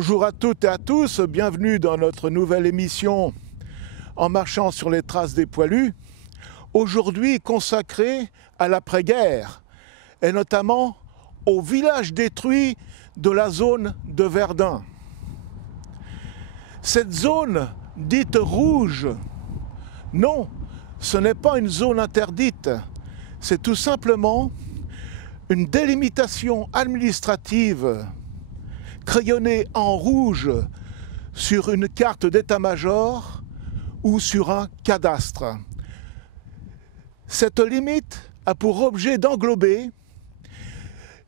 Bonjour à toutes et à tous, bienvenue dans notre nouvelle émission En marchant sur les traces des poilus, aujourd'hui consacrée à l'après-guerre et notamment au village détruit de la zone de Verdun. Cette zone dite rouge, non, ce n'est pas une zone interdite, c'est tout simplement une délimitation administrative crayonnée en rouge sur une carte d'état-major ou sur un cadastre. Cette limite a pour objet d'englober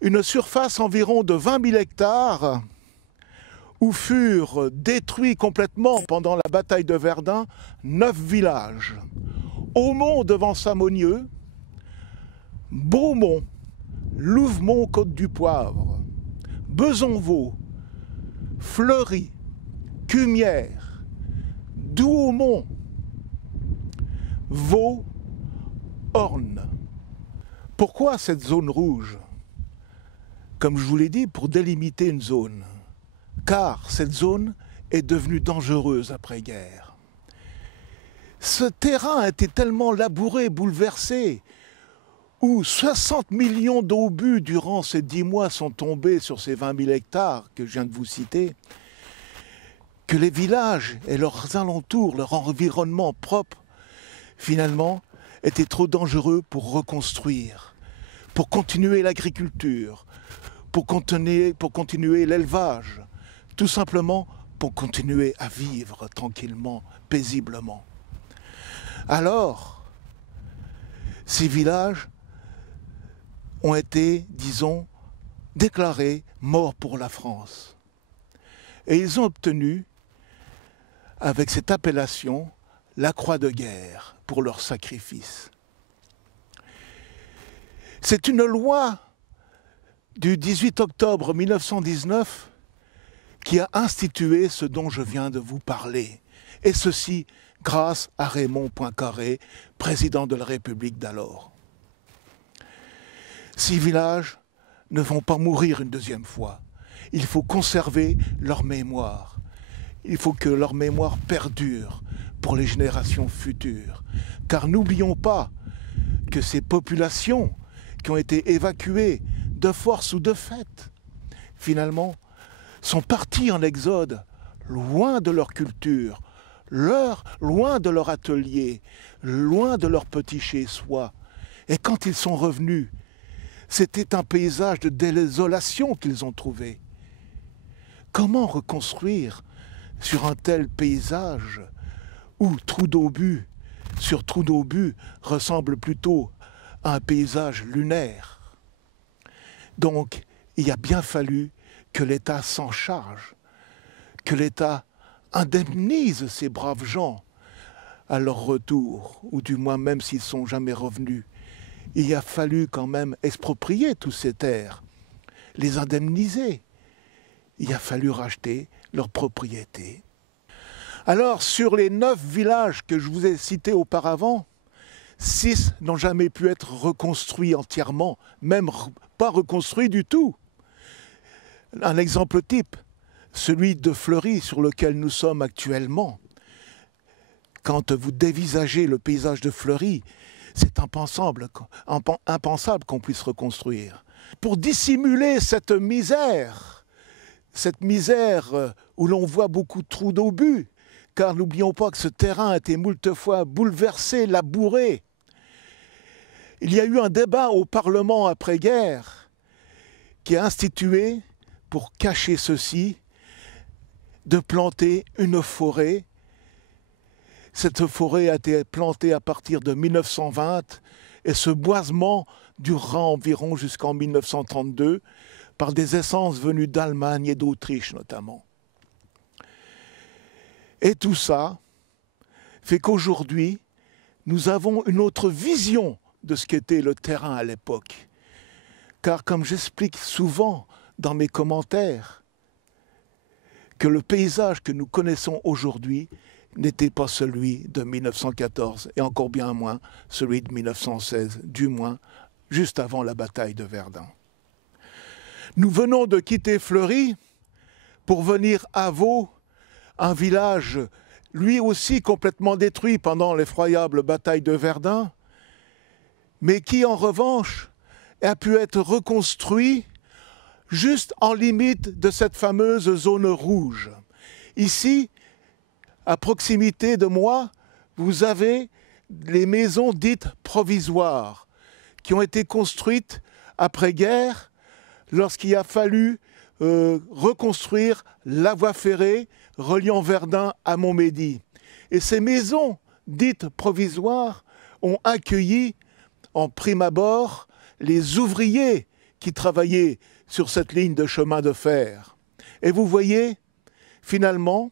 une surface environ de 20 000 hectares où furent détruits complètement pendant la bataille de Verdun 9 villages. Aumont devant Samonieux, Beaumont, Louvemont, Côte-du-Poivre, Besonvaux, Fleury, Cumières, Douaumont, Vaux, Orne. Pourquoi cette zone rouge? Comme je vous l'ai dit, pour délimiter une zone. Car cette zone est devenue dangereuse après-guerre. Ce terrain a été tellement labouré, bouleversé, où 60 millions d'obus durant ces 10 mois sont tombés sur ces 20 000 hectares que je viens de vous citer, que les villages et leurs alentours, leur environnement propre, finalement, étaient trop dangereux pour reconstruire, pour continuer l'agriculture, pour continuer l'élevage, tout simplement pour continuer à vivre tranquillement, paisiblement. Alors, ces villages ont été, disons, déclarés morts pour la France. Et ils ont obtenu, avec cette appellation, la croix de guerre pour leur sacrifice. C'est une loi du 18 octobre 1919 qui a institué ce dont je viens de vous parler. Et ceci grâce à Raymond Poincaré, président de la République d'alors. Ces villages ne vont pas mourir une deuxième fois. Il faut conserver leur mémoire. Il faut que leur mémoire perdure pour les générations futures. Car n'oublions pas que ces populations qui ont été évacuées de force ou de fait, finalement, sont parties en exode, loin de leur culture, loin de leur atelier, loin de leur petit chez-soi. Et quand ils sont revenus, c'était un paysage de désolation qu'ils ont trouvé. Comment reconstruire sur un tel paysage où trou d'obus sur trou d'obus ressemble plutôt à un paysage lunaire? Donc, il a bien fallu que l'État s'en charge, que l'État indemnise ces braves gens à leur retour, ou du moins même s'ils ne sont jamais revenus. Il a fallu quand même exproprier toutes ces terres, les indemniser. Il a fallu racheter leurs propriétés. Alors, sur les 9 villages que je vous ai cités auparavant, 6 n'ont jamais pu être reconstruits entièrement, même pas reconstruits du tout. Un exemple type, celui de Fleury sur lequel nous sommes actuellement. Quand vous dévisagez le paysage de Fleury, c'est impensable qu'on puisse reconstruire. Pour dissimuler cette misère où l'on voit beaucoup de trous d'obus, car n'oublions pas que ce terrain a été moult fois bouleversé, labouré. Il y a eu un débat au Parlement après-guerre qui a institué, pour cacher ceci, de planter une forêt. Cette forêt a été plantée à partir de 1920 et ce boisement durera environ jusqu'en 1932 par des essences venues d'Allemagne et d'Autriche notamment. Et tout ça fait qu'aujourd'hui, nous avons une autre vision de ce qu'était le terrain à l'époque. Car comme j'explique souvent dans mes commentaires, que le paysage que nous connaissons aujourd'hui n'était pas celui de 1914 et encore bien moins celui de 1916, du moins juste avant la bataille de Verdun. Nous venons de quitter Fleury pour venir à Vaux, un village lui aussi complètement détruit pendant l'effroyable bataille de Verdun, mais qui en revanche a pu être reconstruit juste en limite de cette fameuse zone rouge. Ici, à proximité de moi, vous avez les maisons dites provisoires qui ont été construites après-guerre lorsqu'il a fallu reconstruire la voie ferrée reliant Verdun à Montmédy. Et ces maisons dites provisoires ont accueilli en prime abord les ouvriers qui travaillaient sur cette ligne de chemin de fer. Et vous voyez finalement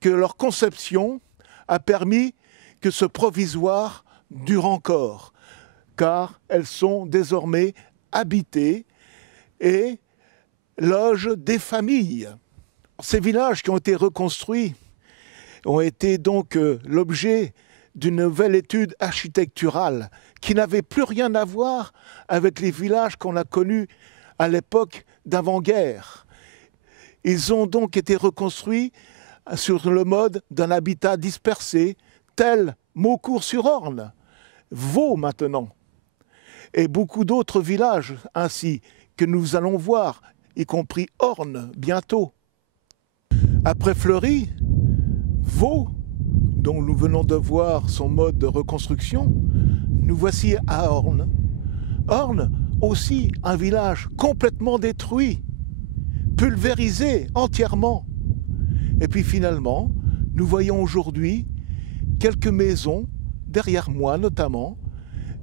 que leur conception a permis que ce provisoire dure encore, car elles sont désormais habitées et logent des familles. Ces villages qui ont été reconstruits ont été donc l'objet d'une nouvelle étude architecturale qui n'avait plus rien à voir avec les villages qu'on a connus à l'époque d'avant-guerre. Ils ont donc été reconstruits sur le mode d'un habitat dispersé, tel Maucourt-sur-Orne, Vaux maintenant, et beaucoup d'autres villages ainsi que nous allons voir, y compris Orne bientôt. Après Fleury, Vaux, dont nous venons de voir son mode de reconstruction, nous voici à Orne. Orne, aussi un village complètement détruit, pulvérisé entièrement. Et puis finalement, nous voyons aujourd'hui quelques maisons, derrière moi notamment,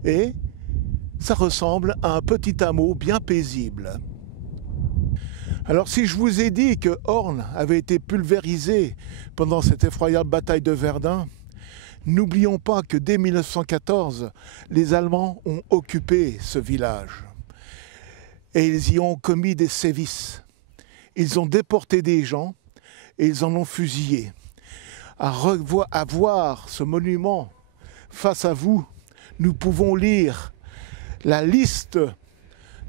et ça ressemble à un petit hameau bien paisible. Alors si je vous ai dit que Orne avait été pulvérisé pendant cette effroyable bataille de Verdun, n'oublions pas que dès 1914, les Allemands ont occupé ce village et ils y ont commis des sévices. Ils ont déporté des gens et ils en ont fusillé. À voir ce monument face à vous, nous pouvons lire la liste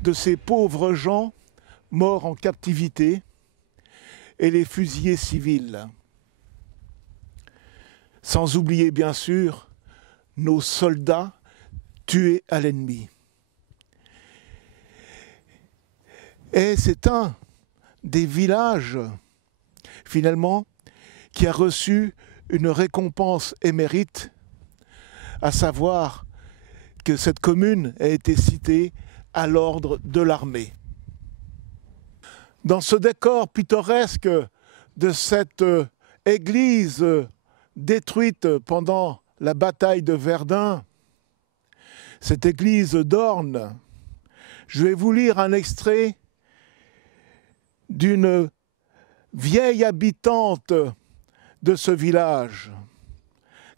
de ces pauvres gens morts en captivité et les fusillés civils. Sans oublier bien sûr nos soldats tués à l'ennemi. Et c'est un des villages finalement qui a reçu une récompense émérite, à savoir que cette commune a été citée à l'ordre de l'armée. Dans ce décor pittoresque de cette église détruite pendant la bataille de Verdun, cette église d'Orne, je vais vous lire un extrait d'une vieille habitante de ce village,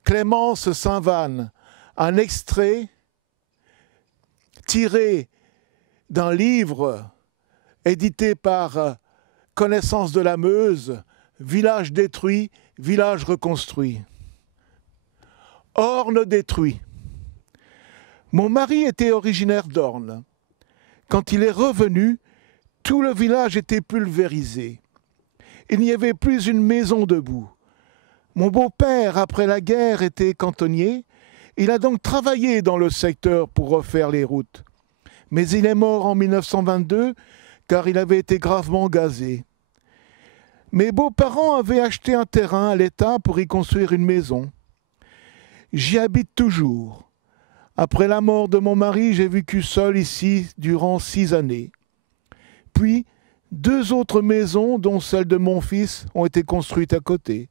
Clémence Saint-Vanne, un extrait tiré d'un livre édité par Connaissance de la Meuse, Village détruit, village reconstruit. Orne détruit. Mon mari était originaire d'Orne. Quand il est revenu, tout le village était pulvérisé. Il n'y avait plus une maison debout. Mon beau-père, après la guerre, était cantonnier. Il a donc travaillé dans le secteur pour refaire les routes. Mais il est mort en 1922 car il avait été gravement gazé. Mes beaux-parents avaient acheté un terrain à l'État pour y construire une maison. J'y habite toujours. Après la mort de mon mari, j'ai vécu seul ici durant 6 années. Puis, 2 autres maisons, dont celle de mon fils, ont été construites à côté.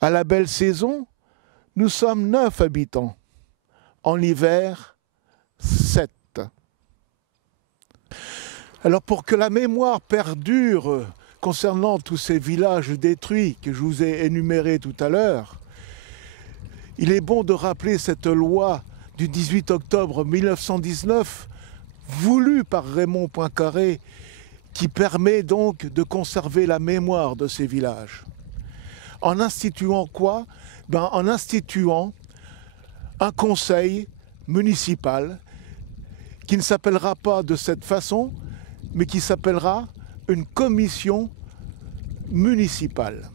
À la belle saison, nous sommes 9 habitants. En hiver, 7. Alors pour que la mémoire perdure concernant tous ces villages détruits que je vous ai énumérés tout à l'heure, il est bon de rappeler cette loi du 18 octobre 1919, voulue par Raymond Poincaré, qui permet donc de conserver la mémoire de ces villages. En instituant quoi? En instituant un conseil municipal qui ne s'appellera pas de cette façon, mais qui s'appellera une commission municipal.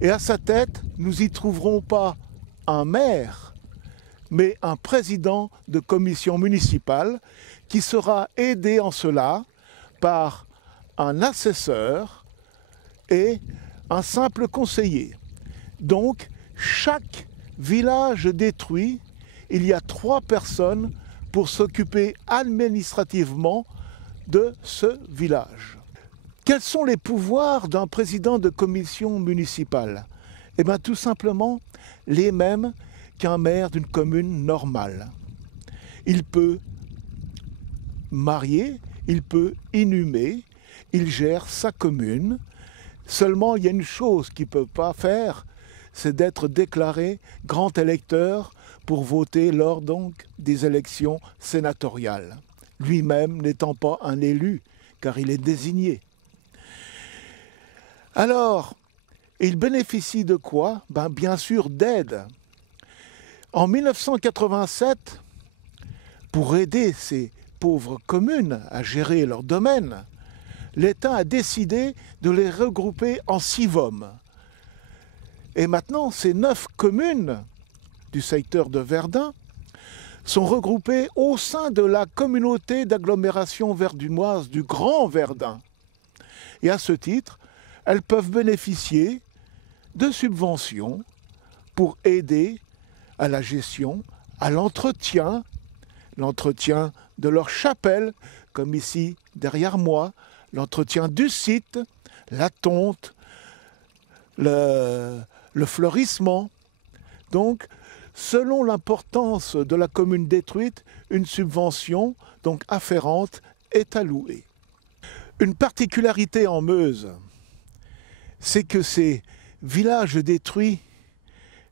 Et à sa tête, nous n'y trouverons pas un maire, mais un président de commission municipale qui sera aidé en cela par un assesseur et un simple conseiller. Donc, chaque village détruit, il y a 3 personnes pour s'occuper administrativement de ce village. Quels sont les pouvoirs d'un président de commission municipale? Eh bien, tout simplement les mêmes qu'un maire d'une commune normale. Il peut marier, il peut inhumer, il gère sa commune. Seulement, il y a une chose qu'il ne peut pas faire, c'est d'être déclaré grand électeur pour voter lors donc des élections sénatoriales. Lui-même n'étant pas un élu, car il est désigné. Alors, il bénéficie de quoi? Bien sûr d'aide. En 1987, pour aider ces pauvres communes à gérer leur domaine, l'État a décidé de les regrouper en CIVOM. Et maintenant, ces 9 communes du secteur de Verdun sont regroupées au sein de la communauté d'agglomération verdunoise du Grand Verdun. Et à ce titre, elles peuvent bénéficier de subventions pour aider à la gestion, à l'entretien de leur chapelle, comme ici derrière moi, l'entretien du site, la tonte, le fleurissement. Donc, selon l'importance de la commune détruite, une subvention donc afférente est allouée. Une particularité en Meuse, c'est que ces villages détruits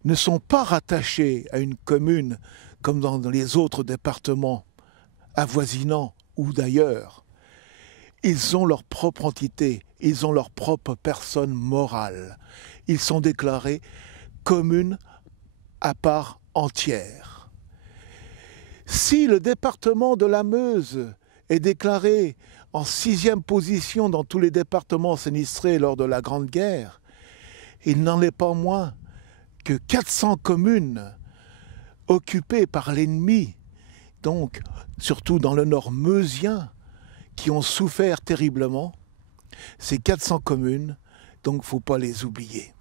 ne sont pas rattachés à une commune comme dans les autres départements avoisinants ou d'ailleurs. Ils ont leur propre entité, ils ont leur propre personne morale. Ils sont déclarés communes à part entière. Si le département de la Meuse est déclaré en 6e position dans tous les départements sinistrés lors de la Grande Guerre, il n'en est pas moins que 400 communes occupées par l'ennemi, donc surtout dans le nord meusien, qui ont souffert terriblement. Ces 400 communes, donc il ne faut pas les oublier.